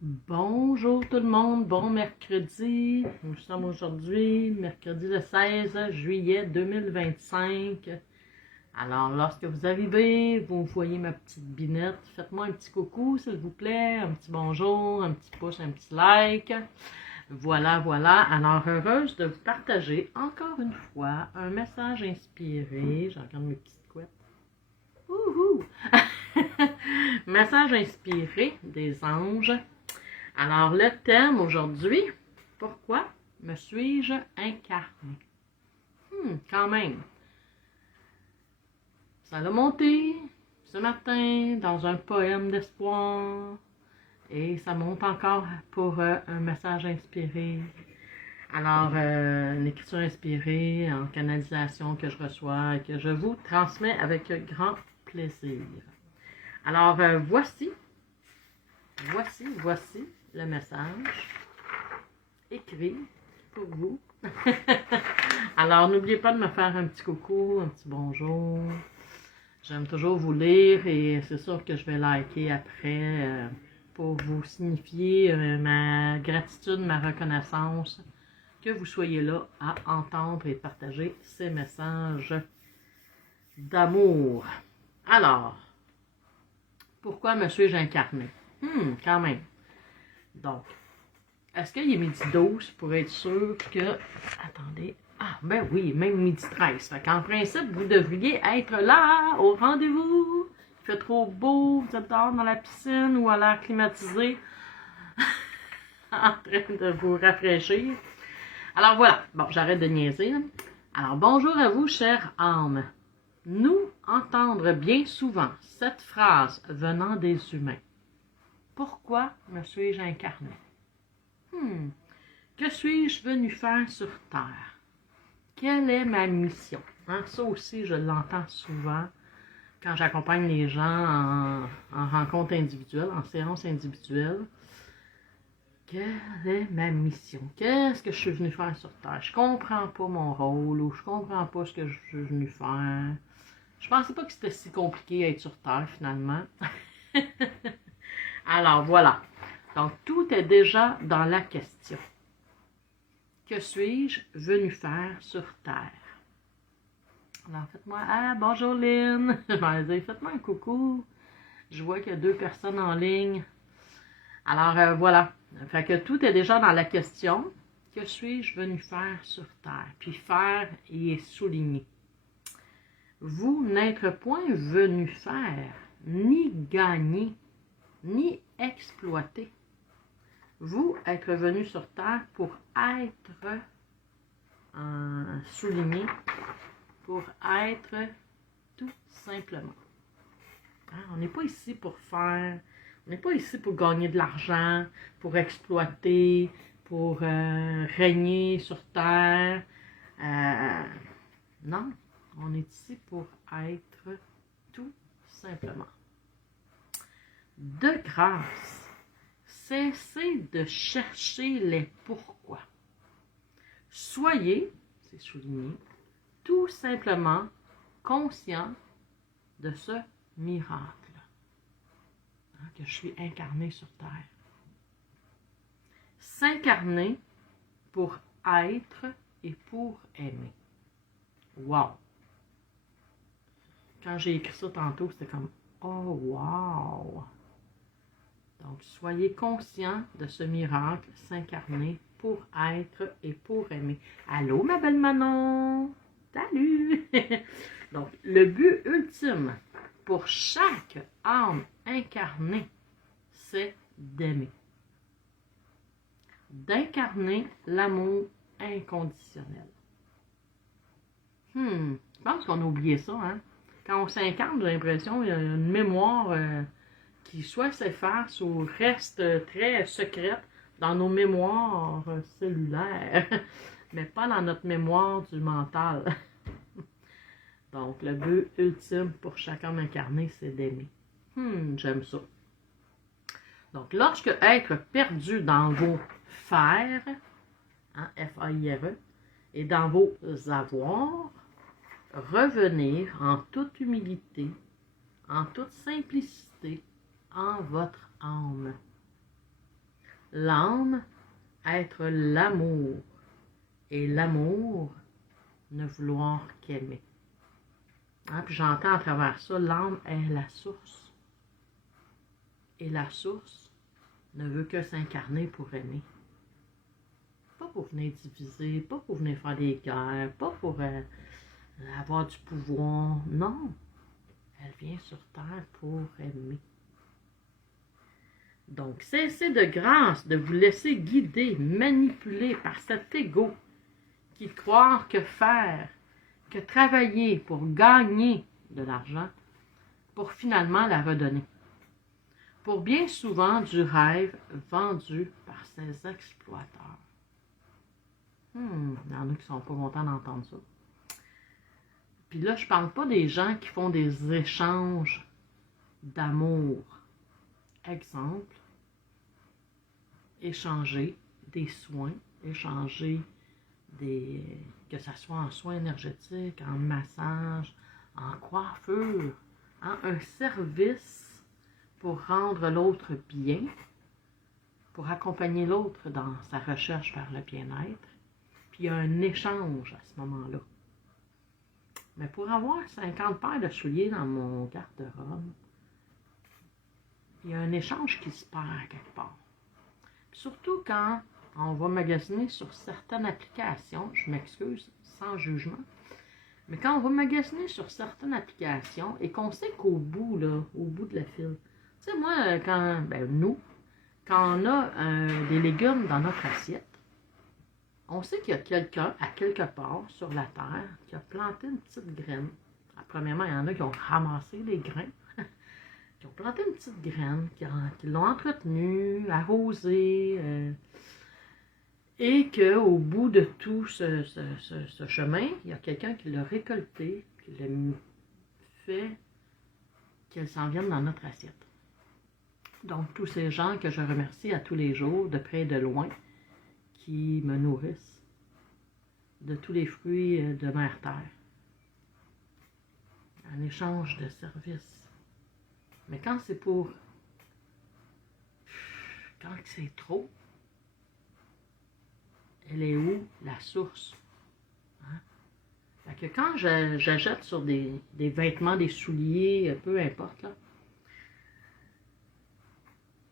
Bonjour tout le monde, bon mercredi. Nous sommes aujourd'hui, mercredi le 16 juillet 2025. Alors, lorsque vous arrivez, vous voyez ma petite binette, faites-moi un petit coucou s'il vous plaît, un petit bonjour, un petit pouce, un petit like. Voilà, voilà. Alors, heureuse de vous partager encore une fois un message inspiré. Je regarde mes petites couettes. Wouhou! Message inspiré des anges. Alors, le thème aujourd'hui, pourquoi me suis-je incarné? Quand même. Ça a monté ce matin dans un poème d'espoir et ça monte encore pour un message inspiré. Alors, une écriture inspirée en canalisation que je reçois et que je vous transmets avec grand plaisir. Alors, voici le message écrit pour vous. Alors, n'oubliez pas de me faire un petit coucou, un petit bonjour. J'aime toujours vous lire et c'est sûr que je vais liker après pour vous signifier ma gratitude, ma reconnaissance, que vous soyez là à entendre et partager ces messages d'amour. Alors, pourquoi me suis-je incarné? Quand même. Donc, est-ce qu'il est midi 12 pour être sûr que... Attendez. Ah, ben oui, même midi 13. Fait qu'en principe, vous devriez être là, au rendez-vous. Il fait trop beau, vous êtes dehors dans la piscine ou à l'air climatisé, en train de vous rafraîchir. Alors voilà, bon, j'arrête de niaiser. Alors, bonjour à vous, chère âme. Nous entendre bien souvent cette phrase venant des humains. Pourquoi me suis-je incarné? Que suis-je venu faire sur Terre? Quelle est ma mission? Ça aussi, je l'entends souvent quand j'accompagne les gens en rencontre individuelle, en séance individuelle. Quelle est ma mission? Qu'est-ce que je suis venu faire sur Terre? Je comprends pas mon rôle ou je comprends pas ce que je suis venu faire. Je pensais pas que c'était si compliqué à être sur Terre, finalement. Alors, voilà. Donc, tout est déjà dans la question. Que suis-je venu faire sur Terre? Alors, faites-moi... Ah, bonjour Lynn! Je m'en dire, faites-moi un coucou. Je vois qu'il y a 2 personnes en ligne. Alors, voilà. Fait que tout est déjà dans la question. Que suis-je venu faire sur Terre? Puis faire y est souligné. Vous n'être point venu faire, ni gagner, ni exploiter. Vous être venu sur Terre pour être souligné, pour être tout simplement. On n'est pas ici pour faire, on n'est pas ici pour gagner de l'argent, pour exploiter, pour régner sur Terre. Non, on est ici pour être tout simplement. De grâce, cessez de chercher les pourquoi. Soyez, c'est souligné, tout simplement conscient de ce miracle. Que je suis incarné sur Terre. S'incarner pour être et pour aimer. Wow! Quand j'ai écrit ça tantôt, c'était comme « Oh, wow! » Donc, soyez conscient de ce miracle, s'incarner pour être et pour aimer. Allô, ma belle Manon! Salut! Donc, le but ultime pour chaque âme incarnée, c'est d'aimer. D'incarner l'amour inconditionnel. Je pense qu'on a oublié ça, hein? Quand on s'incarne, j'ai l'impression qu'il y a une mémoire qui soit s'efface ou reste très secrète dans nos mémoires cellulaires, mais pas dans notre mémoire du mental. Donc, le but ultime pour chaque homme incarné, c'est d'aimer. J'aime ça. Donc, lorsque être perdu dans vos faire, F-A-I-R-E, et dans vos avoirs, revenir en toute humilité, en toute simplicité, en votre âme. l'âme être l'amour et l'amour ne vouloir qu'aimer. Hein, puis j'entends à travers ça, l'âme est la source. Et la source ne veut que s'incarner pour aimer. Pas pour venir diviser, pas pour venir faire des guerres, pas pour avoir du pouvoir. Non, elle vient sur terre pour aimer. Donc, cessez de grâce de vous laisser guider, manipuler par cet ego qui croit que faire, que travailler pour gagner de l'argent, pour finalement la redonner. Pour bien souvent du rêve vendu par ces exploiteurs. Il y en a qui sont pas contents d'entendre ça. Puis là, je parle pas des gens qui font des échanges d'amour. Exemple, échanger des soins, échanger que ce soit en soins énergétiques, en massage, en coiffure, un service pour rendre l'autre bien, pour accompagner l'autre dans sa recherche vers le bien-être. Puis il y a un échange à ce moment-là. Mais pour avoir 50 paires de souliers dans mon garde-robe, il y a un échange qui se perd quelque part. Puis surtout quand on va magasiner sur certaines applications, je m'excuse, sans jugement, mais quand on va magasiner sur certaines applications et qu'on sait qu'au bout, là, au bout de la file, tu sais, moi, quand on a des légumes dans notre assiette, on sait qu'il y a quelqu'un, à quelque part sur la terre, qui a planté une petite graine. Alors, premièrement, il y en a qui ont ramassé les grains, qui ont planté une petite graine, qui l'ont entretenue, arrosée, et qu'au bout de tout ce chemin, il y a quelqu'un qui l'a récolté, qui l'a fait qu'elle s'en vienne dans notre assiette. Donc, tous ces gens que je remercie à tous les jours, de près et de loin, qui me nourrissent de tous les fruits de Mère Terre. Un échange de services. Mais quand c'est quand c'est trop, elle est où la source? Hein? Fait que quand j'achète sur des vêtements, des souliers, peu importe, là,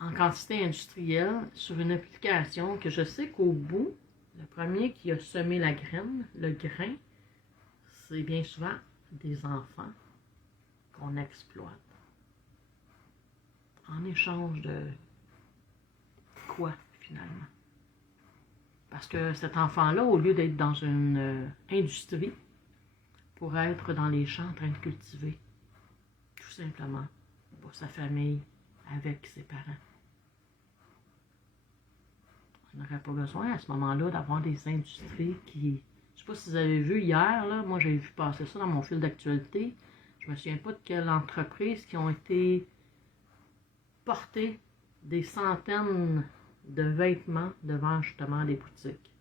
en quantité industrielle, sur une application que je sais qu'au bout, le premier qui a semé la graine, le grain, c'est bien souvent des enfants qu'on exploite. En échange de quoi, finalement? Parce que cet enfant-là, au lieu d'être dans une industrie, pourrait être dans les champs en train de cultiver, tout simplement, pour sa famille, avec ses parents. On n'aurait pas besoin à ce moment-là d'avoir des industries qui... Je ne sais pas si vous avez vu hier, là, moi j'ai vu passer ça dans mon fil d'actualité. Je me souviens pas de quelle entreprise qui ont été portées des centaines de vêtements devant justement des boutiques.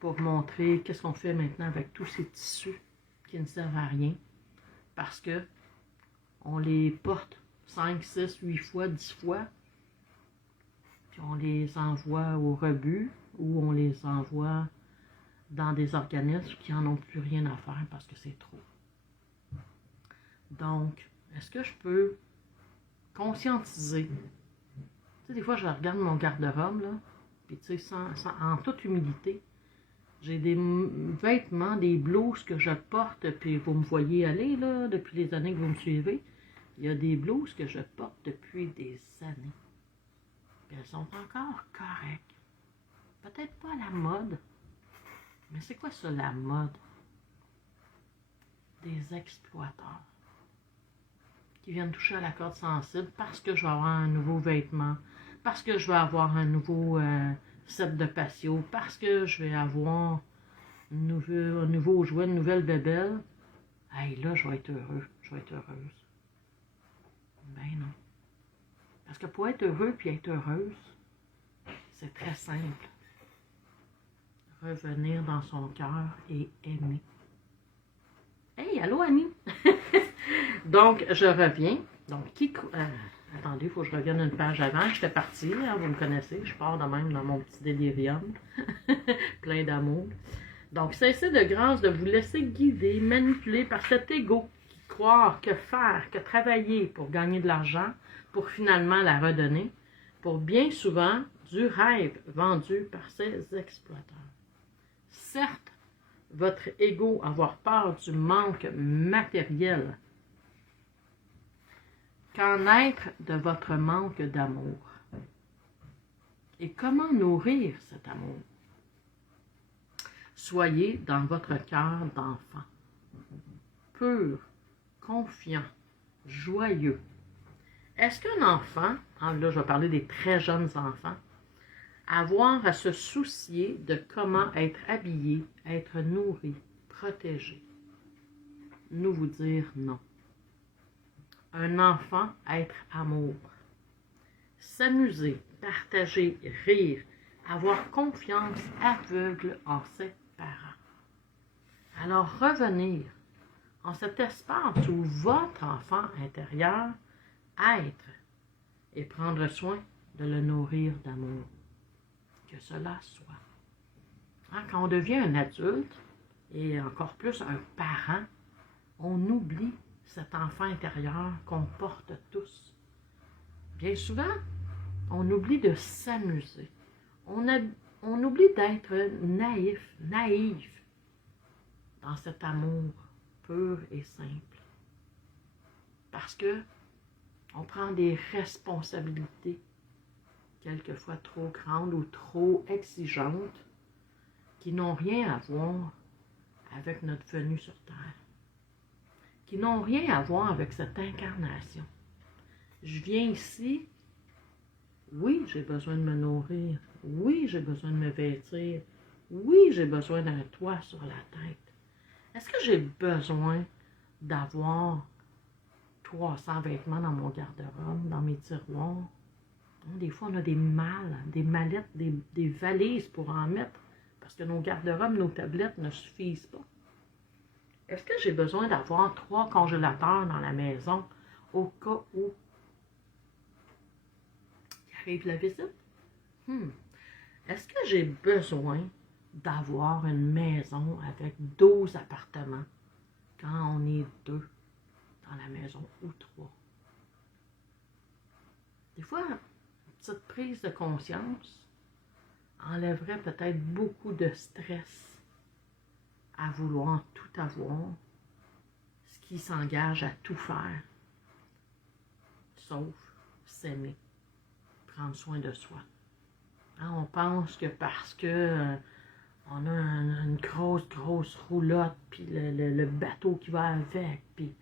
Pour montrer qu'est-ce qu'on fait maintenant avec tous ces tissus qui ne servent à rien. Parce que on les porte 5, 6, 8 fois, 10 fois. Puis on les envoie au rebut ou on les envoie dans des organismes qui n'en ont plus rien à faire parce que c'est trop. Donc, est-ce que je peux conscientiser? Tu sais, des fois, je regarde mon garde-robe, là, puis tu sais, en toute humilité, j'ai des vêtements, des blouses que je porte, puis vous me voyez aller, là, depuis les années que vous me suivez. Il y a des blouses que je porte depuis des années. Puis elles sont encore correctes. Peut-être pas à la mode. Mais c'est quoi ça, la mode? Des exploiteurs qui viennent toucher à la corde sensible parce que je vais avoir un nouveau vêtement, parce que je vais avoir un nouveau set de patio, parce que je vais avoir un nouveau jouet, une nouvelle bébelle. Hey, là, je vais être heureux, je vais être heureuse. Ben non. Parce que pour être heureux puis être heureuse, c'est très simple. Revenir dans son cœur et aimer. Hey, allô Annie! Donc, je reviens. Donc, Attendez, il faut que je revienne une page avant. J'étais partie, hein, vous me connaissez. Je pars de même dans mon petit délirium. Plein d'amour. Donc, cessez de grâce de vous laisser guider, manipuler par cet ego qui croit que faire, que travailler pour gagner de l'argent, pour finalement la redonner, pour bien souvent du rêve vendu par ses exploiteurs. Certes, votre ego avoir peur du manque matériel. Qu'en être de votre manque d'amour? Et comment nourrir cet amour? Soyez dans votre cœur d'enfant, pur, confiant, joyeux. Est-ce qu'un enfant, là je vais parler des très jeunes enfants, avoir à se soucier de comment être habillé, être nourri, protégé? Nous vous dire non. Un enfant, être amour. S'amuser, partager, rire, avoir confiance aveugle en ses parents. Alors revenir en cet espace où votre enfant intérieur être et prendre soin de le nourrir d'amour. Que cela soit. Hein, quand on devient un adulte, et encore plus un parent, on oublie cet enfant intérieur qu'on porte tous. Bien souvent, on oublie de s'amuser. On oublie d'être naïf dans cet amour pur et simple. Parce que on prend des responsabilités, quelquefois trop grandes ou trop exigeantes, qui n'ont rien à voir avec notre venue sur Terre, qui n'ont rien à voir avec cette incarnation. Je viens ici, oui, j'ai besoin de me nourrir, oui, j'ai besoin de me vêtir, oui, j'ai besoin d'un toit sur la tête. Est-ce que j'ai besoin d'avoir 300 vêtements dans mon garde-robe, dans mes tiroirs? Des fois, on a des mallettes, des valises pour en mettre, parce que nos garde-robes, nos tablettes ne suffisent pas. Est-ce que j'ai besoin d'avoir 3 congélateurs dans la maison au cas où il arrive la visite? Est-ce que j'ai besoin d'avoir une maison avec 12 appartements quand on est 2 dans la maison ou 3? Des fois, une petite prise de conscience enlèverait peut-être beaucoup de stress à vouloir tout avoir, ce qui s'engage à tout faire, sauf s'aimer, prendre soin de soi. Hein, on pense que parce que on a une grosse roulotte, puis le bateau qui va avec, puis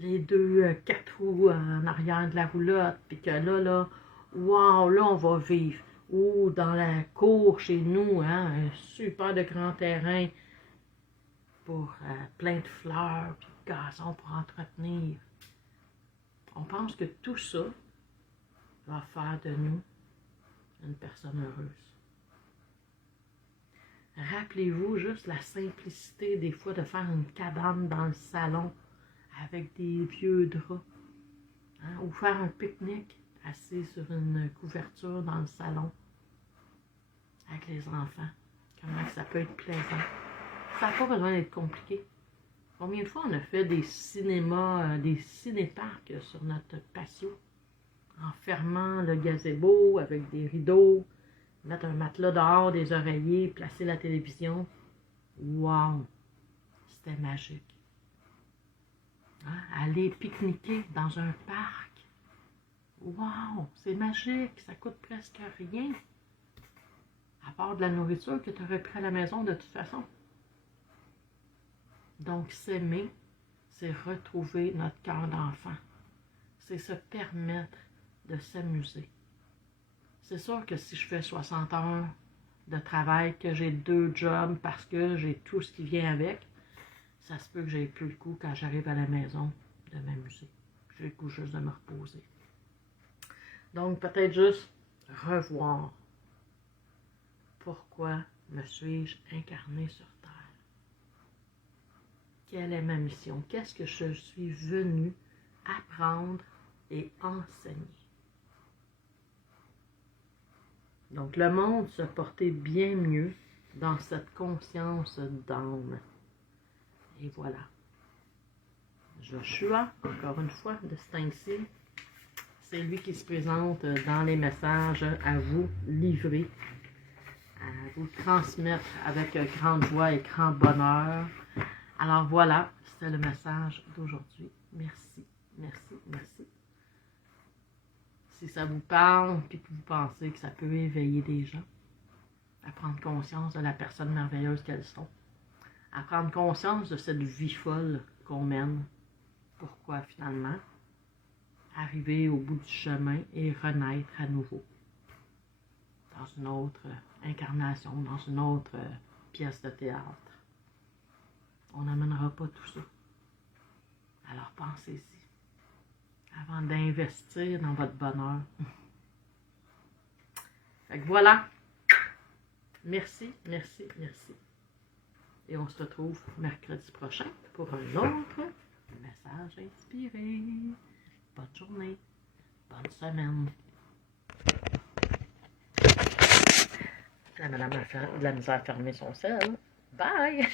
les 4 roues en arrière de la roulotte, puis que là, wow, là, on va vivre. Ou dans la cour chez nous, hein, un super de grand terrain pour plein de fleurs, puis de gazon pour entretenir. On pense que tout ça va faire de nous une personne heureuse. Rappelez-vous juste la simplicité des fois de faire une cabane dans le salon avec des vieux draps, hein, ou faire un pique-nique assis sur une couverture dans le salon avec les enfants. Comment ça peut être plaisant. Ça n'a pas besoin d'être compliqué. Combien de fois on a fait des cinémas, des cinéparcs sur notre patio, en fermant le gazebo avec des rideaux, mettre un matelas dehors, des oreillers, placer la télévision. Wow! C'était magique. Hein? Aller pique-niquer dans un parc. Wow! C'est magique! Ça coûte presque rien. À part de la nourriture que tu aurais pris à la maison de toute façon. Donc, s'aimer, c'est retrouver notre cœur d'enfant. C'est se permettre de s'amuser. C'est sûr que si je fais 60 heures de travail, que j'ai 2 jobs parce que j'ai tout ce qui vient avec, ça se peut que j'ai plus le goût quand j'arrive à la maison de m'amuser. J'ai le goût juste de me reposer. Donc, peut-être juste revoir pourquoi me suis-je incarné sur Terre. Quelle est ma mission? Qu'est-ce que je suis venu apprendre et enseigner. Donc, le monde se portait bien mieux dans cette conscience d'âme. Et voilà. Joshua, encore une fois, de ce temps-ci, c'est lui qui se présente dans les messages à vous livrer, à vous transmettre avec grande joie et grand bonheur. Alors voilà, c'était le message d'aujourd'hui. Merci, merci, merci. Si ça vous parle et que vous pensez que ça peut éveiller des gens à prendre conscience de la personne merveilleuse qu'elles sont, à prendre conscience de cette vie folle qu'on mène, pourquoi finalement arriver au bout du chemin et renaître à nouveau dans une autre incarnation, dans une autre pièce de théâtre. On n'amènera pas tout ça. Alors pensez-y avant d'investir dans votre bonheur. Fait que voilà. Merci, merci, merci. Et on se retrouve mercredi prochain pour un autre message inspiré. Bonne journée, bonne semaine. La madame a de la misère à fermer son sel. Bye!